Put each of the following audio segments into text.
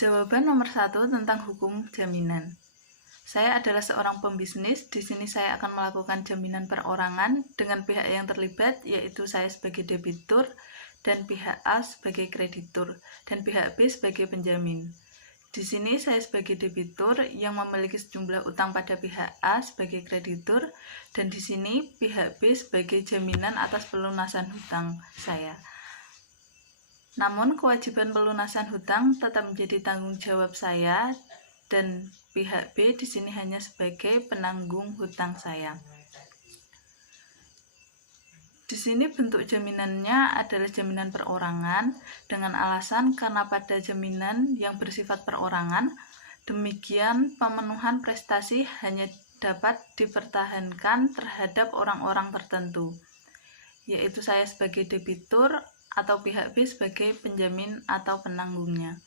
Jawaban nomor 1 tentang hukum jaminan. Saya adalah seorang pembisnis. Di sini saya akan melakukan jaminan perorangan dengan pihak yang terlibat, yaitu saya sebagai debitur dan pihak A sebagai kreditur dan pihak B sebagai penjamin. Di sini saya sebagai debitur yang memiliki sejumlah utang pada pihak A sebagai kreditur, dan di sini pihak B sebagai jaminan atas pelunasan hutang saya. Namun kewajiban pelunasan hutang tetap menjadi tanggung jawab saya, dan pihak B di sini hanya sebagai penanggung hutang saya. Di sini bentuk jaminannya adalah jaminan perorangan dengan alasan karena pada jaminan yang bersifat perorangan, demikian pemenuhan prestasi hanya dapat dipertahankan terhadap orang-orang tertentu, yaitu saya sebagai debitur atau pihak B sebagai penjamin atau penanggungnya.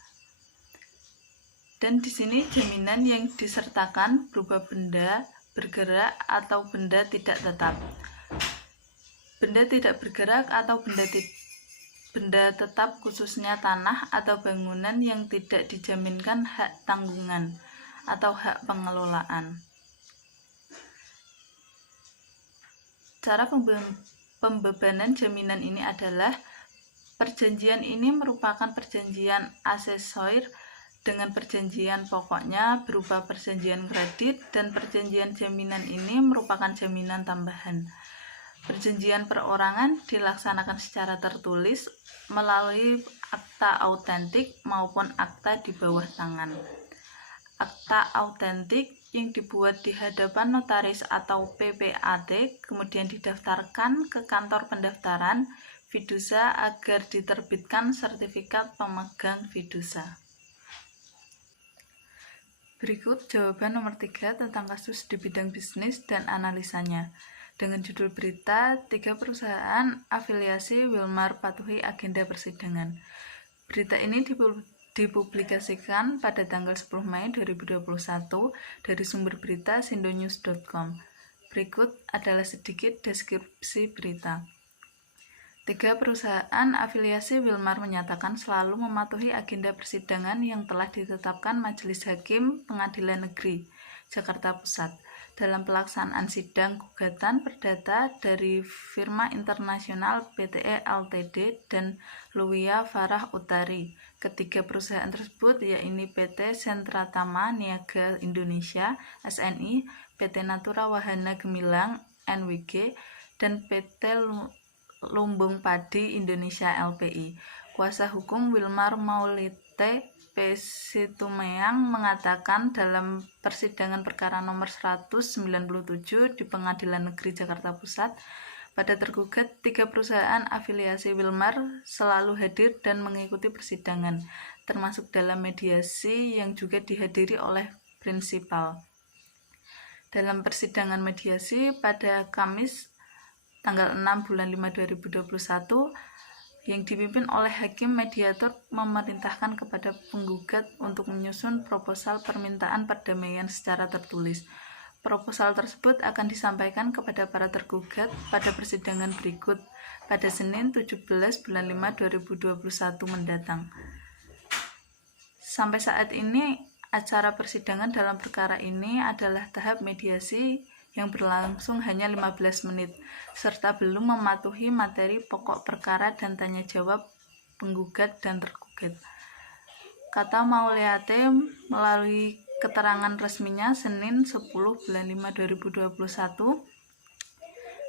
Dan di sini jaminan yang disertakan berupa benda bergerak atau benda tidak tetap. Benda tidak bergerak atau benda tetap khususnya tanah atau bangunan yang tidak dijaminkan hak tanggungan atau hak pengelolaan. Cara pembebanan jaminan ini adalah perjanjian ini merupakan perjanjian asesoir dengan perjanjian pokoknya berupa perjanjian kredit, dan perjanjian jaminan ini merupakan jaminan tambahan. Perjanjian perorangan dilaksanakan secara tertulis melalui akta autentik maupun akta di bawah tangan. Akta autentik yang dibuat di hadapan notaris atau PPAT kemudian didaftarkan ke kantor pendaftaran fidusia agar diterbitkan sertifikat pemegang fidusia. Berikut jawaban nomor 3 tentang kasus di bidang bisnis dan analisanya. Dengan judul berita, 3 perusahaan afiliasi Wilmar patuhi agenda persidangan. Berita ini dipublikasikan pada tanggal 10 Mei 2021 dari sumber berita sindonews.com. Berikut adalah sedikit deskripsi berita. 3 perusahaan afiliasi Wilmar menyatakan selalu mematuhi agenda persidangan yang telah ditetapkan Majelis Hakim Pengadilan Negeri Jakarta Pusat dalam pelaksanaan sidang gugatan perdata dari firma internasional PTE Ltd dan Luwia Farah Utari. Ketiga perusahaan tersebut yaitu PT Sentratama Niaga Indonesia SNI, PT Natura Wahana Gemilang NWG, dan PT Lumbung Padi Indonesia LPI. Kuasa hukum Wilmar Maulite P. Situmeang mengatakan dalam persidangan perkara nomor 197 di Pengadilan Negeri Jakarta Pusat, pada tergugat 3 perusahaan afiliasi Wilmar selalu hadir dan mengikuti persidangan, termasuk dalam mediasi yang juga dihadiri oleh prinsipal. Dalam persidangan mediasi pada Kamis tanggal 6 bulan 5 2021, yang dipimpin oleh hakim mediator memerintahkan kepada penggugat untuk menyusun proposal permintaan perdamaian secara tertulis. Proposal tersebut akan disampaikan kepada para tergugat pada persidangan berikut pada Senin 17 bulan 5 2021 mendatang. Sampai saat ini, acara persidangan dalam perkara ini adalah tahap mediasi yang berlangsung hanya 15 menit, serta belum mematuhi materi pokok perkara dan tanya jawab penggugat dan tergugat. Kata Mauliate melalui keterangan resminya Senin 10 bulan 5 2021,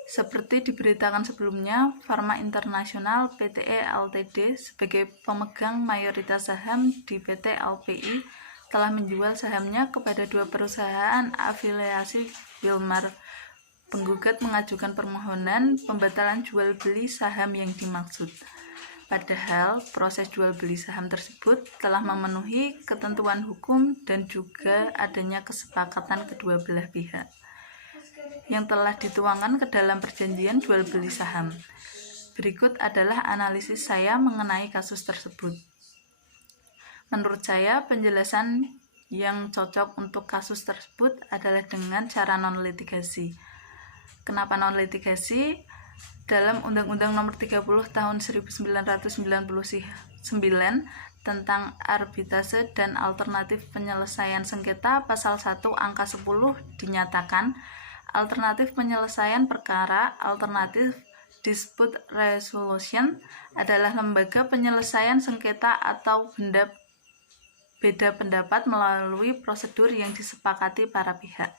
seperti diberitakan sebelumnya, Pharma International PTE Ltd sebagai pemegang mayoritas saham di PT LPI telah menjual sahamnya kepada 2 perusahaan afiliasi Wilmar. Penggugat mengajukan permohonan pembatalan jual beli saham yang dimaksud. Padahal proses jual beli saham tersebut telah memenuhi ketentuan hukum dan juga adanya kesepakatan kedua belah pihak yang telah dituangkan ke dalam perjanjian jual beli saham. Berikut adalah analisis saya mengenai kasus tersebut. Menurut saya, penjelasan yang cocok untuk kasus tersebut adalah dengan cara non-litigasi. Kenapa non-litigasi? Dalam Undang-Undang Nomor 30 Tahun 1999 tentang arbitrase dan alternatif penyelesaian sengketa pasal 1 angka 10 dinyatakan alternatif penyelesaian perkara alternatif dispute resolution adalah lembaga penyelesaian sengketa atau beda pendapat melalui prosedur yang disepakati para pihak.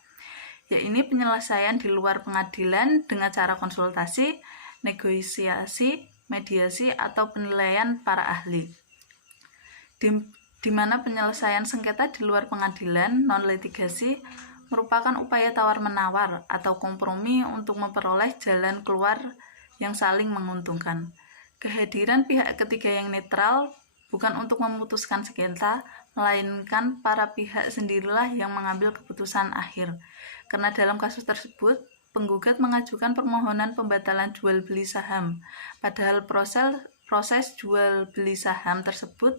Yaitu penyelesaian di luar pengadilan dengan cara konsultasi, negosiasi, mediasi, atau penilaian para ahli. Di mana penyelesaian sengketa di luar pengadilan, non-litigasi, merupakan upaya tawar-menawar atau kompromi untuk memperoleh jalan keluar yang saling menguntungkan. Kehadiran pihak ketiga yang netral bukan untuk memutuskan sengketa, melainkan para pihak sendirilah yang mengambil keputusan akhir. Karena dalam kasus tersebut, penggugat mengajukan permohonan pembatalan jual beli saham, padahal proses jual beli saham tersebut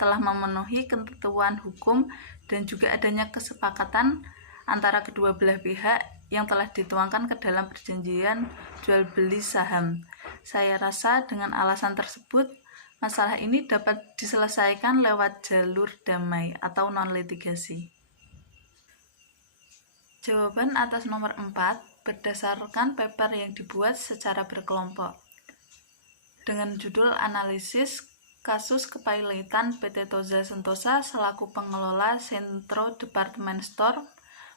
telah memenuhi ketentuan hukum dan juga adanya kesepakatan antara kedua belah pihak yang telah dituangkan ke dalam perjanjian jual beli saham. Saya rasa dengan alasan tersebut, masalah ini dapat diselesaikan lewat jalur damai atau non-litigasi. Jawaban atas nomor 4 berdasarkan paper yang dibuat secara berkelompok dengan judul analisis kasus kepailitan PT Toza Sentosa selaku pengelola Sentro Department Store.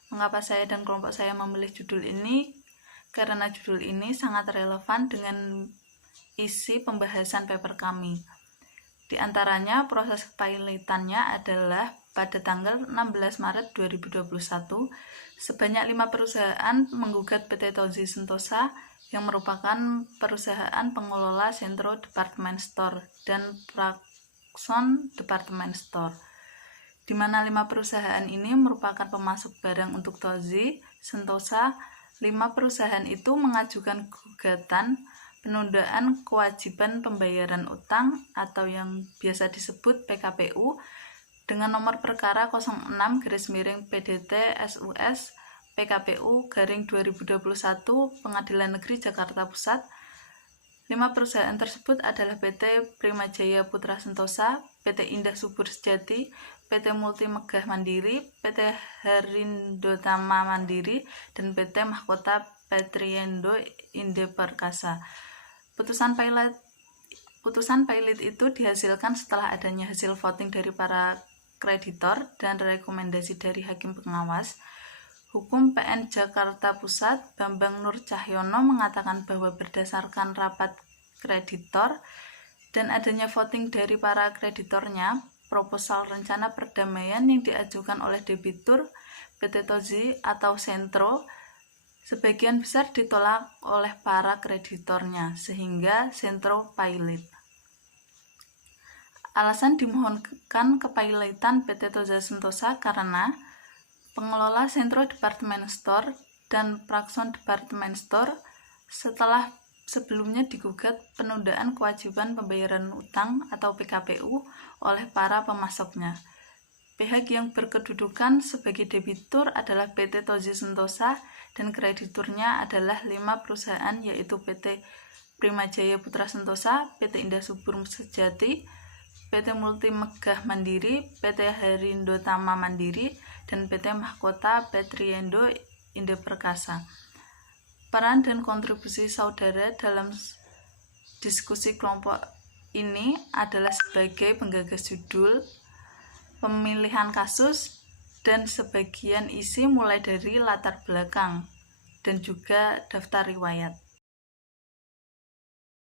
Mengapa saya dan kelompok saya memilih judul ini? Karena judul ini sangat relevan dengan isi pembahasan paper kami. Di antaranya proses kepailitannya adalah pada tanggal 16 Maret 2021, sebanyak 5 perusahaan menggugat PT Toza Sentosa yang merupakan perusahaan pengelola Sentro Department Store dan Praxon Department Store, di mana 5 perusahaan ini merupakan pemasok barang untuk Toza Sentosa. 5 perusahaan itu mengajukan gugatan penundaan kewajiban pembayaran utang atau yang biasa disebut PKPU dengan nomor perkara 06-PDT SUS PKPU garing 2021 Pengadilan Negeri Jakarta Pusat. 5 perusahaan tersebut adalah PT Primajaya Putra Sentosa, PT Indah Subur Sejati, PT Multi Megah Mandiri, PT Harindotama Mandiri, dan PT Mahkota Petriendo Inde Perkasa. Putusan pilot itu dihasilkan setelah adanya hasil voting dari para kreditor dan rekomendasi dari Hakim Pengawas Hukum PN Jakarta Pusat Bambang Nur Cahyono mengatakan bahwa berdasarkan rapat kreditor dan adanya voting dari para kreditornya, proposal rencana perdamaian yang diajukan oleh debitur PT Toza atau Sentro sebagian besar ditolak oleh para kreditornya sehingga Sentro pailit. Alasan dimohonkan kepailitan PT Toza Sentosa karena pengelola Sentro Department Store dan Praxon Department Store setelah sebelumnya digugat penundaan kewajiban pembayaran utang atau PKPU oleh para pemasoknya. Pihak yang berkedudukan sebagai debitur adalah PT Toza Sentosa dan krediturnya adalah 5 perusahaan yaitu PT Primajaya Putra Sentosa, PT Indah Subur Sejati, PT Multi Megah Mandiri, PT Harindotama Mandiri, dan PT Mahkota Petriendo Inde Perkasa. Peran dan kontribusi saudara dalam diskusi kelompok ini adalah sebagai penggagas judul, pemilihan kasus, dan sebagian isi mulai dari latar belakang dan juga daftar riwayat.